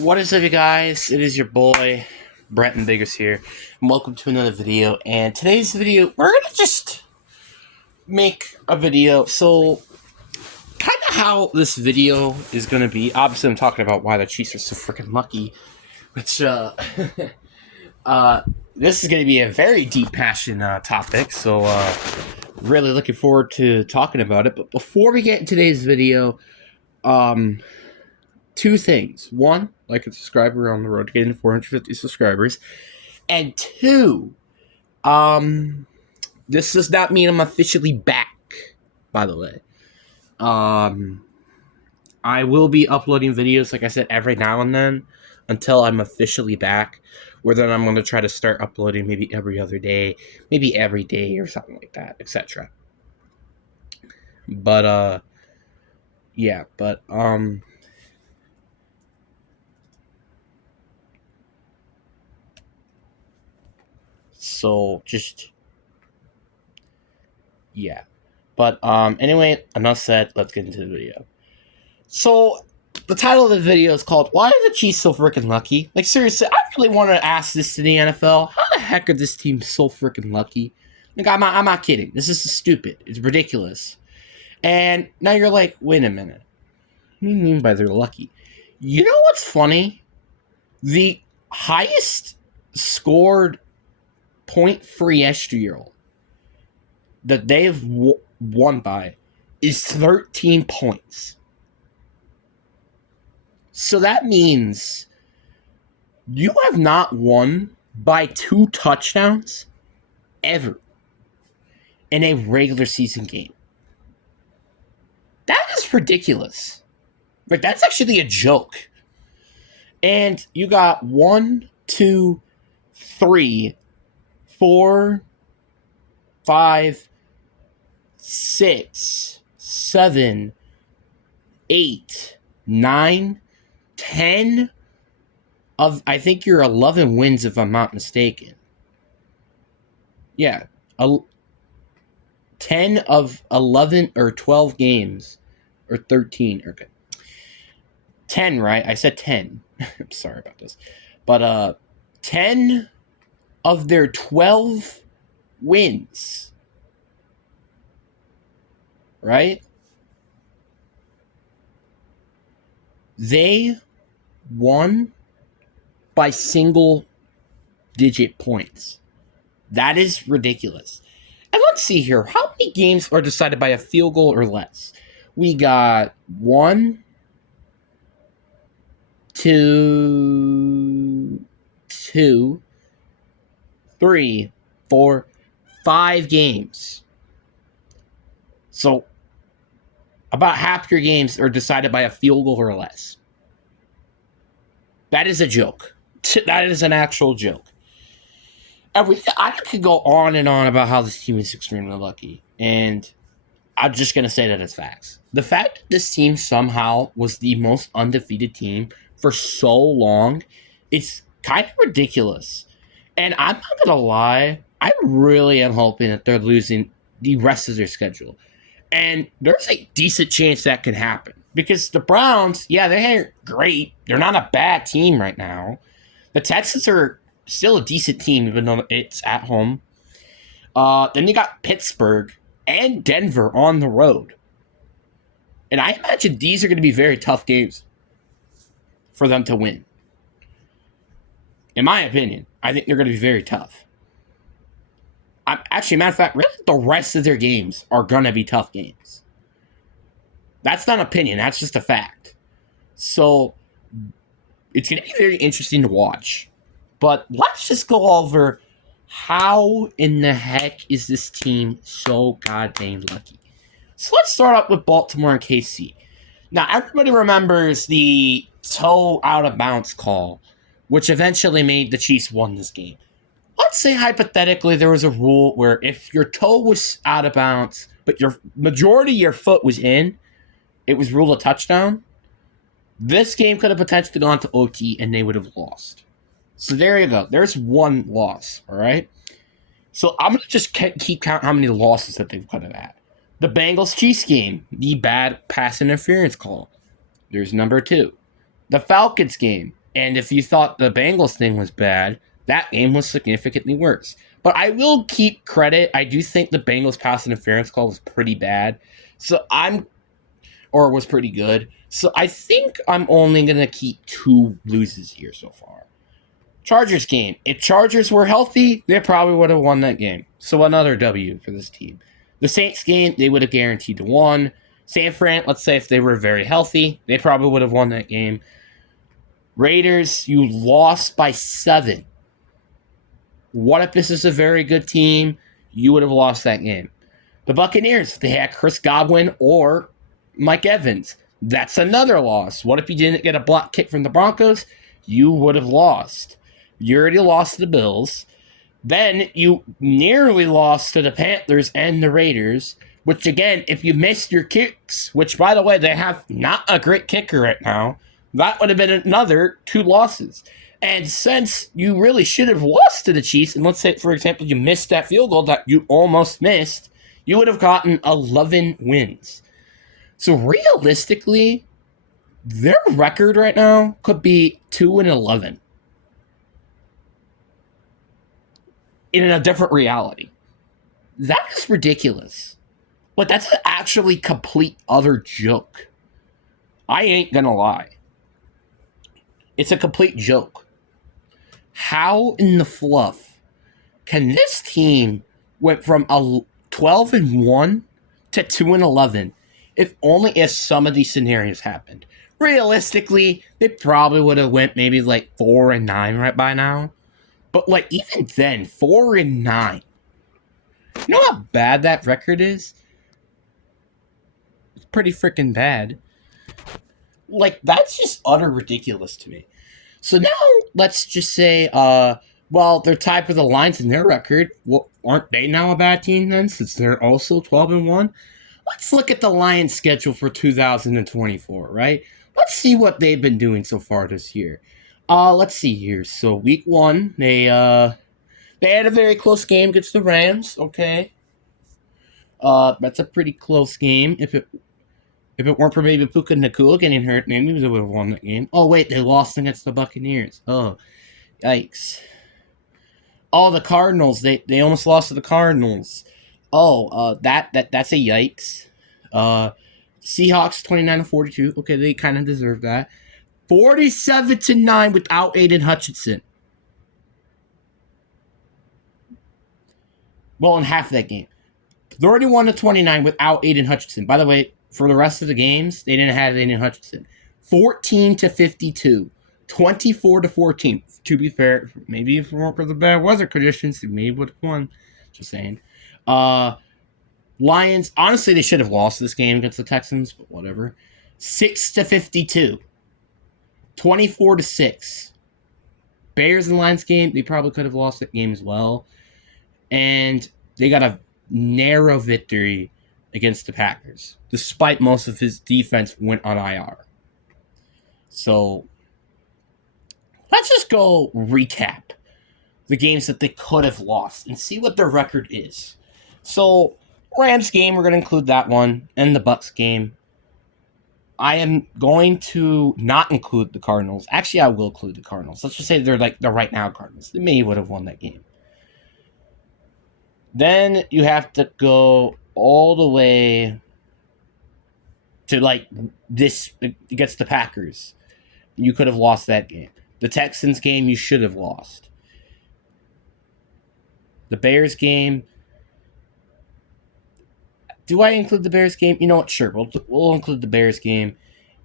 What is up, you guys? It is your boy, Brenton Biggers here, and welcome to another video. And today's video, we're gonna just make a video. So, kind of how this video is gonna be. Obviously, I'm talking about why the Chiefs are so freaking lucky, which, this is gonna be a very deep passion topic. So, really looking forward to talking about it. But before we get into today's video, two things. One, like and subscribe. We're on the road to getting to 450 subscribers. And two, this does not mean I'm officially back, by the way. I will be uploading videos, like I said, every now and then until I'm officially back, where then I'm going to try to start uploading maybe every other day, maybe every day or something like that, etc. But, yeah, but, so just, yeah. But anyway, enough said. Let's get into the video. So the title of the video is called "Why Are the Chiefs So Freaking Lucky?" Like, seriously, I really want to ask this to the NFL. How the heck are this team so freaking lucky? Like, I'm not kidding. This is stupid. It's ridiculous. And now you're like, wait a minute. What do you mean by they're lucky? You know what's funny? The highest scored point-free SGL that they've won by is 13 points. So that means you have not won by 2 touchdowns ever in a regular season game. That is ridiculous. Like, that's actually a joke. And you got 1, 2, 3, 4, 5, 6, 7, 8, 9, 10 of, I think you're 11 wins if I'm not mistaken. Yeah. 10 of 11 or 12 games or 13. Okay. 10, right? I said 10. I'm sorry about this. But 10 of their 12 wins, right? They won by single digit points. That is ridiculous. And let's see here. How many games are decided by a field goal or less? We got 1, 2, 3, 4, 5 games. So about half your games are decided by a field goal or less. That is a joke. That is an actual joke. I could go on and on about how this team is extremely lucky, and I'm just going to say that as facts. The fact that this team somehow was the most undefeated team for so long, it's kind of ridiculous. And I'm not going to lie, I really am hoping that they're losing the rest of their schedule. And there's a decent chance that could happen. Because the Browns, yeah, they ain't great. They're not a bad team right now. The Texans are still a decent team, even though it's at home. Then you got Pittsburgh and Denver on the road. And I imagine these are going to be very tough games for them to win. In my opinion, I think they're going to be very tough. Actually, matter of fact, really the rest of their games are going to be tough games. That's not an opinion. That's just a fact. So it's going to be very interesting to watch. But let's just go over how in the heck is this team so goddamn lucky. So let's start up with Baltimore and KC. Now, everybody remembers the toe out of bounds call, which eventually made the Chiefs won this game. Let's say hypothetically there was a rule where if your toe was out of bounds, but your majority of your foot was in, it was ruled a touchdown. This game could have potentially gone to OT and they would have lost. So there you go. There's one loss, all right? So I'm going to just keep count how many losses that they've could have had. The Bengals-Chiefs game, the bad pass interference call. There's number 2. The Falcons game, And if you thought the Bengals thing was bad, that game was significantly worse. But I will keep credit. I do think the Bengals pass interference call was pretty bad. Or was pretty good. So I think I'm only going to keep 2 loses here so far. Chargers game. If Chargers were healthy, they probably would have won that game. So another W for this team. The Saints game, they would have guaranteed to won. San Fran, let's say if they were very healthy, they probably would have won that game. Raiders, you lost by 7. What if this is a very good team? You would have lost that game. The Buccaneers, they had Chris Godwin or Mike Evans. That's another loss. What if you didn't get a block kick from the Broncos? You would have lost. You already lost to the Bills. Then you nearly lost to the Panthers and the Raiders, which again, if you missed your kicks, which by the way, they have not a great kicker right now, that would have been another 2 losses. And since you really should have lost to the Chiefs, and let's say, for example, you missed that field goal that you almost missed, you would have gotten 11 wins. So realistically, their record right now could be 2-11 in a different reality. That is ridiculous. But that's an actually complete other joke. I ain't gonna lie. It's a complete joke. How in the fluff can this team went from a 12-1 to 2-11 if only if some of these scenarios happened? Realistically, they probably would have went maybe like 4-9 right by now. But like even then, 4-9. You know how bad that record is? It's pretty freaking bad. Like that's just utter ridiculous to me. So now let's just say, well, they're tied for the Lions in their record. Well, aren't they now a bad team then, since they're also 12-1? Let's look at the Lions' schedule for 2024, right? Let's see what they've been doing so far this year. Let's see here. So week 1, they had a very close game against the Rams. Okay, that's a pretty close game. If it weren't for maybe Puka Nacua getting hurt, maybe they would have won that game. Oh, wait, they lost against the Buccaneers. Oh, yikes. Oh, the Cardinals. They almost lost to the Cardinals. Oh, that's a yikes. Seahawks 29-42. Okay, they kind of deserve that. 47-9 without Aiden Hutchinson. Well, in half of that game. 31-29 without Aiden Hutchinson. By the way, for the rest of the games, they didn't have Aiden Hutchinson. 14-52. 24-14. To be fair, maybe if it weren't for the bad weather conditions, they maybe would have won. Just saying. Lions, honestly, they should have lost this game against the Texans, but whatever. 6-52. 24-6. Bears and Lions game, they probably could have lost that game as well. And they got a narrow victory against the Packers, despite most of his defense went on IR. So let's just go recap the games that they could have lost and see what their record is. So Rams game, we're going to include that one, and the Bucs game. I am going to not include the Cardinals. Actually, I will include the Cardinals. Let's just say they're like the right now Cardinals. They maybe would have won that game. Then you have to go all the way to like this against the Packers. You could have lost that game. The Texans game, you should have lost. The Bears game. Do I include the Bears game? You know what? Sure. We'll include the Bears game.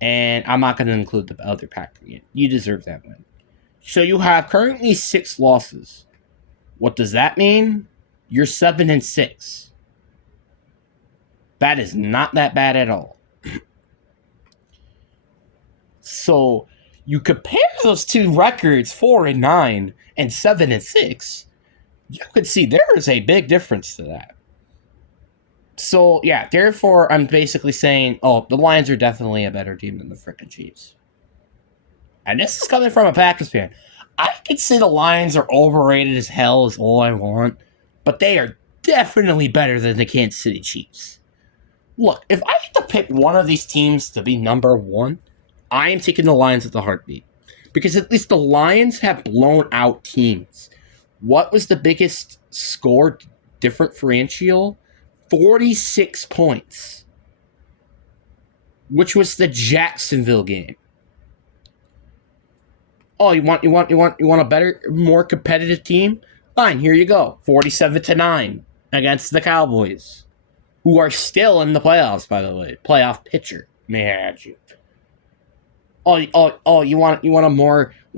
And I'm not going to include the other Packer game. You deserve that win. So you have currently 6 losses. What does that mean? You're 7-6. That is not that bad at all. So you compare those 2 records, 4-9 and 7-6. You can see there is a big difference to that. So, yeah, therefore, I'm basically saying, oh, the Lions are definitely a better team than the frickin' Chiefs. And this is coming from a Packers fan. I could say the Lions are overrated as hell is all I want, but they are definitely better than the Kansas City Chiefs. Look, if I had to pick one of these teams to be number 1, I am taking the Lions at the heartbeat. because at least the Lions have blown out teams. What was the biggest score differential? 46 points, which was the Jacksonville game. Oh, you want a better, more competitive team? Fine, here you go. 47-9 against the Cowboys, who are still in the playoffs, by the way. Playoff pitcher, may I add you. You want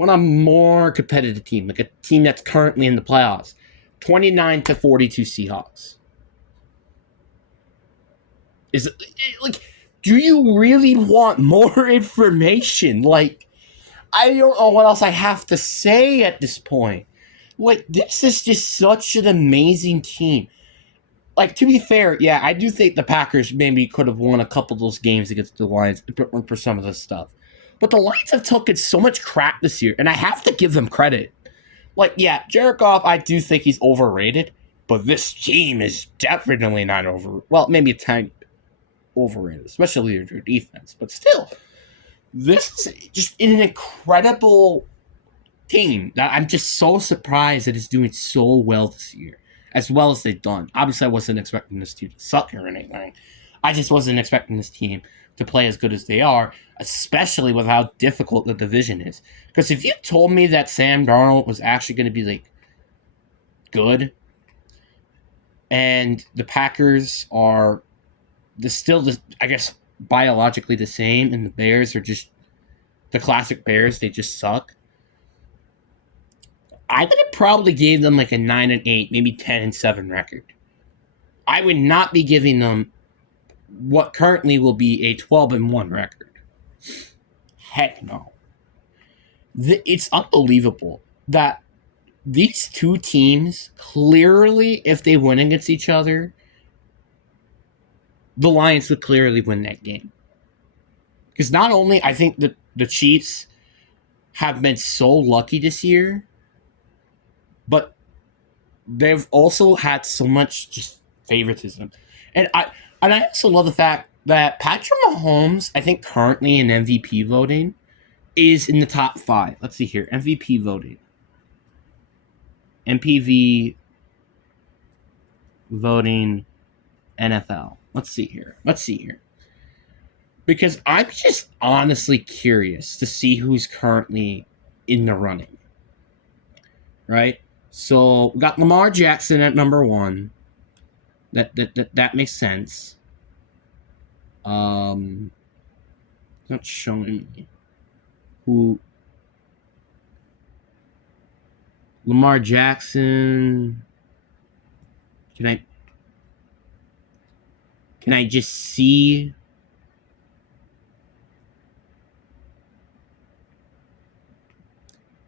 a more competitive team, like a team that's currently in the playoffs. 29-42 Seahawks. Is it like, do you really want more information? Like, I don't know what else I have to say at this point. Like, this is just such an amazing team. Like, to be fair, yeah, I do think the Packers maybe could have won a couple of those games against the Lions for some of this stuff. But the Lions have taken so much crap this year, and I have to give them credit. Like, yeah, Jared Goff, I do think he's overrated, but this team is definitely not well, maybe a tiny overrated, especially their defense. But still, this is just an incredible team that I'm just so surprised that it's doing so well this year, as well as they've done. Obviously, I wasn't expecting this team to suck or anything. I just wasn't expecting this team to play as good as they are, especially with how difficult the division is. Because if you told me that Sam Darnold was actually going to be like good, and the Packers are I guess, biologically the same, and the Bears are just the classic Bears, they just suck, I would have probably gave them like a 9-8, maybe 10-7 record. I would not be giving them what currently will be a 12-1 record. Heck no. It's unbelievable that these two teams, clearly, if they win against each other, the Lions would clearly win that game. Because not only, I think the Chiefs have been so lucky this year, but they've also had so much just favoritism. And I also love the fact that Patrick Mahomes, I think currently in MVP voting, is in the top 5. Let's see here. MVP voting. MPV voting NFL. Let's see here. Because I'm just honestly curious to see who's currently in the running. Right? So we got Lamar Jackson at number 1. That makes sense. Not showing me who. Lamar Jackson. Can I just see?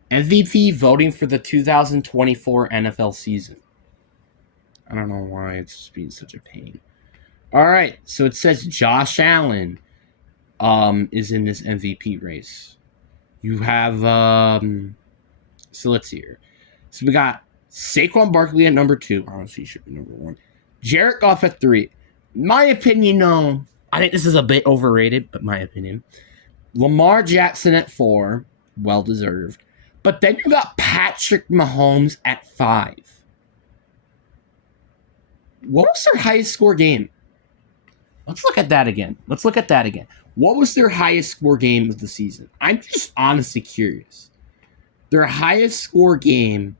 MVP voting for the 2024 NFL season. I don't know why it's just being such a pain. All right, so it says Josh Allen is in this MVP race. You have so let's see here. So we got Saquon Barkley at number 2. Honestly, he should be number 1. Jared Goff at 3. My opinion, no. I think this is a bit overrated, but my opinion. Lamar Jackson at 4. Well deserved. But then you got Patrick Mahomes at 5. What was their highest score game? Let's look at that again. What was their highest score game of the season? I'm just honestly curious. Their highest score game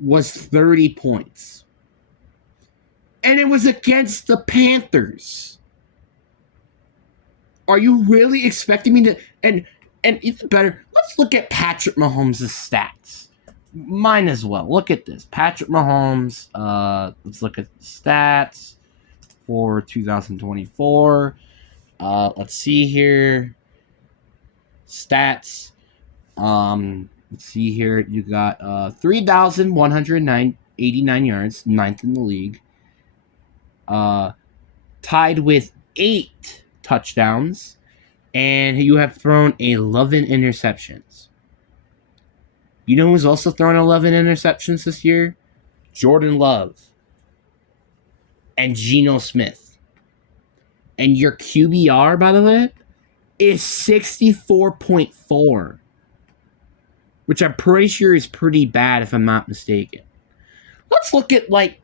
was 30 points. And it was against the Panthers. Are you really expecting me to... And even better, let's look at Patrick Mahomes' stats. Mine as well. Look at this. Patrick Mahomes, let's look at the stats for 2024. Let's see here. Stats. Let's see here. You got 3,189 yards, 9th in the league. Tied with 8 touchdowns. And you have thrown 11 interceptions. You know who's also thrown 11 interceptions this year? Jordan Love. And Geno Smith. And your QBR, by the way, is 64.4. which I'm pretty sure is pretty bad if I'm not mistaken. Let's look at, like,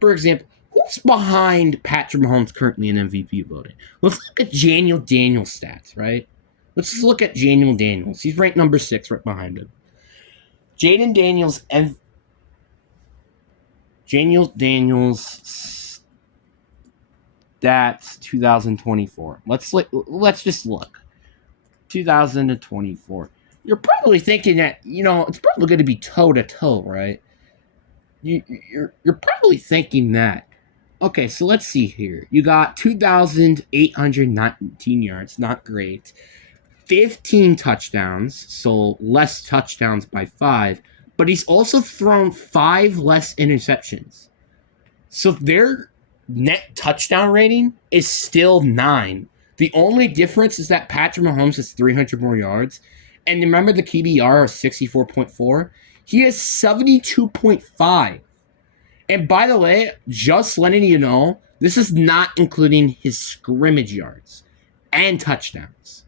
for example, who's behind Patrick Mahomes currently in MVP voting? Let's look at Daniel Daniels' stats, right? Let's just look at Daniel Daniels. He's ranked number 6 right behind him. Daniel Daniels stats 2024. Let's just look. 2024. You're probably thinking that, it's probably going to be toe to toe, right? You're probably thinking that. Okay, so let's see here. You got 2,819 yards, not great. 15 touchdowns, so less touchdowns by 5, but he's also thrown 5 less interceptions. So their net touchdown rating is still 9. The only difference is that Patrick Mahomes has 300 more yards. And remember the QBR of 64.4? He has 72.5. And by the way, just letting you know, this is not including his scrimmage yards and touchdowns,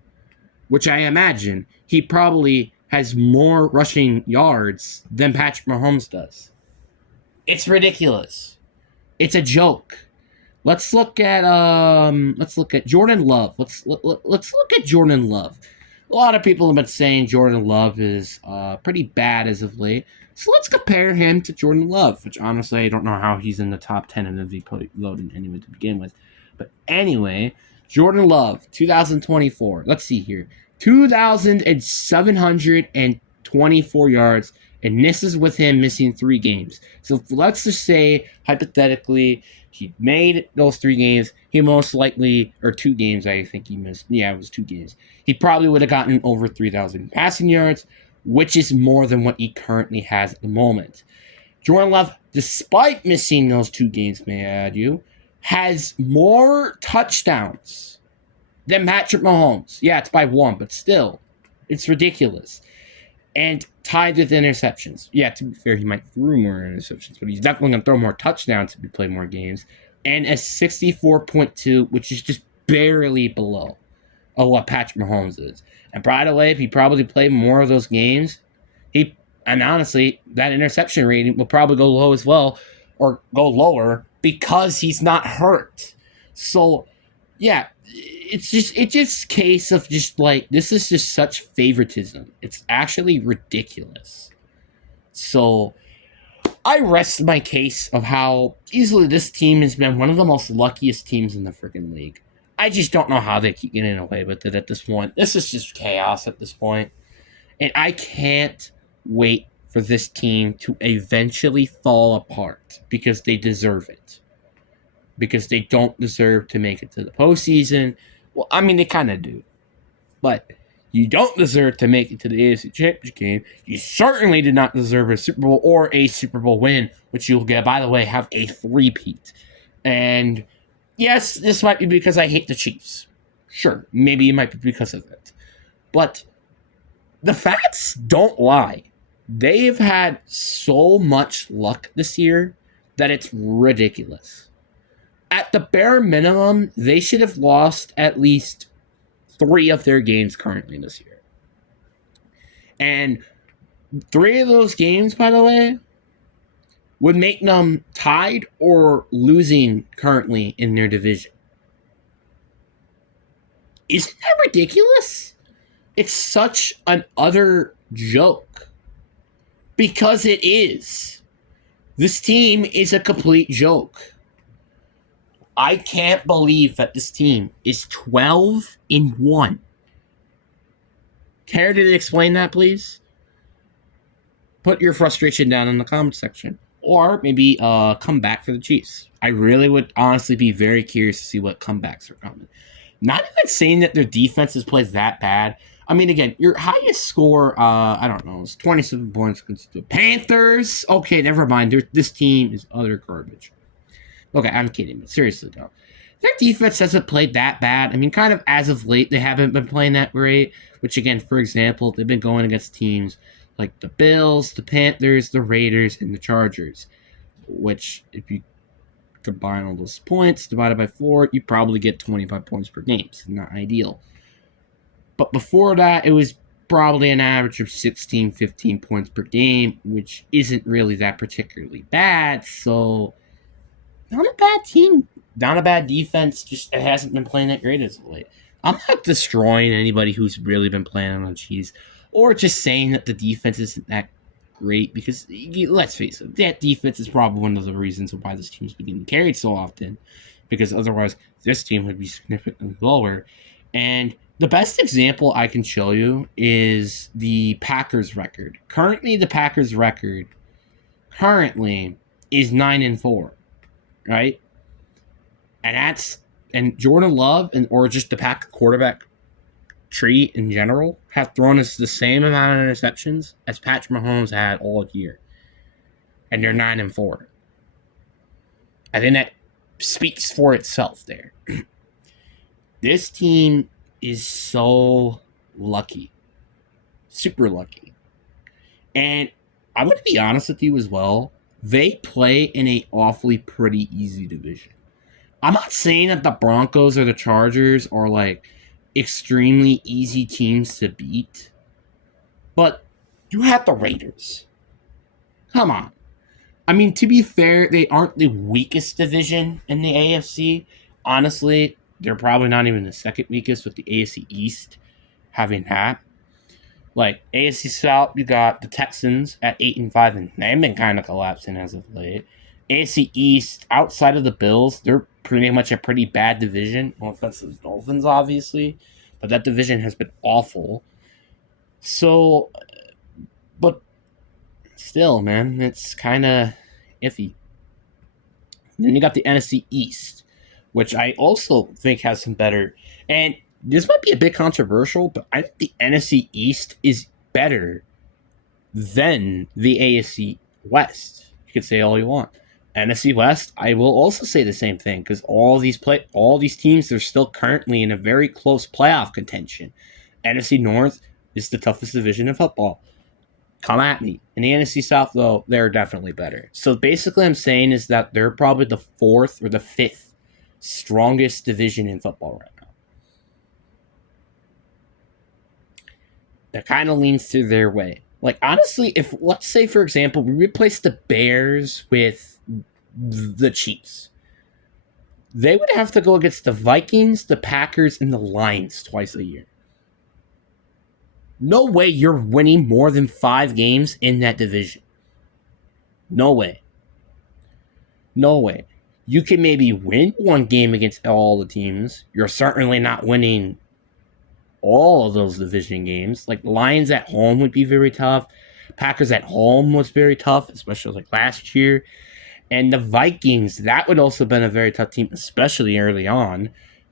which I imagine he probably has more rushing yards than Patrick Mahomes does. It's ridiculous. It's a joke. Let's look at Jordan Love. Let's look at Jordan Love. A lot of people have been saying Jordan Love is pretty bad as of late. So let's compare him to Jordan Love, which honestly I don't know how he's in the top 10 in MVP voting anyway to begin with. But anyway, Jordan Love, 2024. Let's see here. 2,724 yards, and this is with him missing 3 games. So let's just say, hypothetically, he made those 3 games. He most likely, or 2 games, I think he missed. Yeah, it was 2 games. He probably would have gotten over 3,000 passing yards, which is more than what he currently has at the moment. Jordan Love, despite missing those 2 games, may I add you, has more touchdowns than Patrick Mahomes. Yeah, it's by 1, but still, it's ridiculous. And tied with interceptions. Yeah, to be fair, he might throw more interceptions, but he's definitely going to throw more touchdowns if he play more games. And a 64.2, which is just barely below of what Patrick Mahomes is. And by the way, if he probably played more of those games, and honestly, that interception rating will probably go low as well, or go lower, because he's not hurt. So, yeah, it's just case of just like, this is just such favoritism. It's actually ridiculous. So I rest my case of how easily this team has been one of the most luckiest teams in the freaking league. I just don't know how they keep getting away with it at this point. This is just chaos at this point. And I can't wait for this team to eventually fall apart, because they deserve it. Because they don't deserve to make it to the postseason. Well, I mean, they kind of do. But you don't deserve to make it to the AFC Championship game. You certainly did not deserve a Super Bowl or a Super Bowl win, which you'll get, by the way, have a three-peat. And yes, this might be because I hate the Chiefs. Sure, maybe it might be because of it. But the facts don't lie. They've had so much luck this year that it's ridiculous. At the bare minimum, they should have lost at least 3 of their games currently this year. And 3 of those games, by the way, would make them tied or losing currently in their division. Isn't that ridiculous? It's such an utter joke. Because it is. This team is a complete joke. I can't believe that this team is 12-1. Care to explain that, please? Put your frustration down in the comment section. Or maybe come back for the Chiefs. I really would honestly be very curious to see what comebacks are coming. Not even saying that their defense has played that bad. I mean, again, your highest score, I don't know, is 27 points against the Panthers. Okay, never mind. This team is utter garbage. Okay, I'm kidding, but seriously, though. Their defense hasn't played that bad. I mean, kind of as of late, they haven't been playing that great. Which, again, for example, they've been going against teams like the Bills, the Panthers, the Raiders, and the Chargers. Which, if you combine all those points divided by 4, you probably get 25 points per game. So not ideal. But before that, it was probably an average of 16, 15 points per game, which isn't really that particularly bad. So, not a bad team. Not a bad defense. Just it hasn't been playing that great as of late. I'm not destroying anybody who's really been playing on the cheese or just saying that the defense isn't that great because let's face it, that defense is probably one of the reasons why this team's been getting carried so often because otherwise this team would be significantly lower. And the best example I can show you is the Packers record. Currently, the Packers record is 9-4, right? And Jordan Love or just the Pack quarterback tree in general have thrown us the same amount of interceptions as Patrick Mahomes had all year. And they're 9-4. I think that speaks for itself there. This team is so lucky. Super lucky. And I'm going to be honest with you as well. They play in a awfully pretty easy division. I'm not saying that the Broncos or the Chargers are like extremely easy teams to beat, but you have the Raiders. Come on. I mean, to be fair, they aren't the weakest division in the AFC. Honestly, they're probably not even the second weakest with the AFC East having that. Like, AFC South, you got the Texans at 8-5, and they've been kind of collapsing as of late. AFC East, outside of the Bills, they're pretty much a pretty bad division. No offense to the Dolphins, obviously, but that division has been awful. So, but still, man, it's kind of iffy. Then you got the NFC East, which I also think has some better. And this might be a bit controversial, but I think the NFC East is better than the AFC West. You could say all you want. NFC West, I will also say the same thing because all these teams, they're still currently in a very close playoff contention. NFC North is the toughest division in football. Come at me. In the NFC South, though, they're definitely better. So basically, I'm saying is that they're probably the fourth or the fifth strongest division in football right now. That kind of leans to their way. Like, honestly, if, let's say, for example, we replace the Bears with the Chiefs, they would have to go against the Vikings, the Packers, and the Lions twice a year. No way you're winning more than 5 games in that division. No way. No way. You can maybe win 1 game against all the teams. You're certainly not winning all of those division games. Like, Lions at home would be very tough. Packers at home was very tough, especially like last year. And the Vikings, that would also have been a very tough team, especially early on,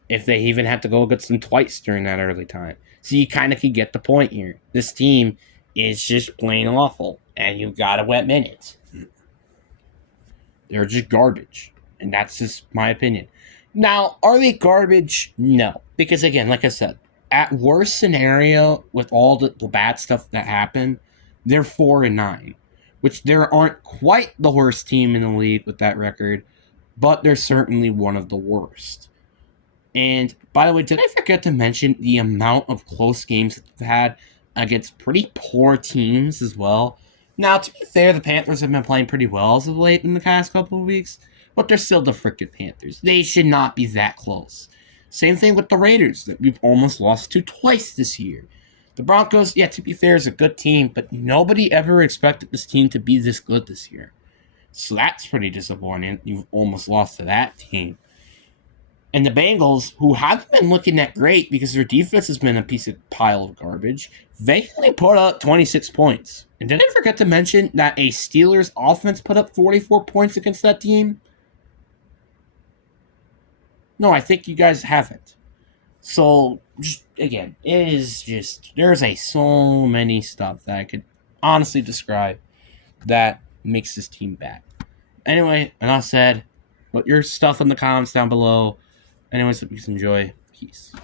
if they even had to go against them twice during that early time. So you kind of could get the point here. This team is just plain awful, and you've got to wet minutes. They're just garbage, and that's just my opinion. Now, are they garbage? No. Because, again, like I said, at worst scenario, with all the bad stuff that happened, they're 4-9. Which there aren't quite the worst team in the league with that record, but they're certainly one of the worst. And by the way, did I forget to mention the amount of close games that they've had against pretty poor teams as well? Now, to be fair, the Panthers have been playing pretty well as of late in the past couple of weeks, but they're still the freaking Panthers. They should not be that close. Same thing with the Raiders that we've almost lost to twice this year. The Broncos, yeah, to be fair, is a good team, but nobody ever expected this team to be this good this year. So that's pretty disappointing. You've almost lost to that team. And the Bengals, who haven't been looking that great because their defense has been a pile of garbage, they only put up 26 points. And did I forget to mention that a Steelers offense put up 44 points against that team? No, I think you guys haven't. So, just, again, it is just, there's so many stuff that I could honestly describe that makes this team bad. Anyway, enough said. Put your stuff in the comments down below. Anyways, hope you enjoy. Peace.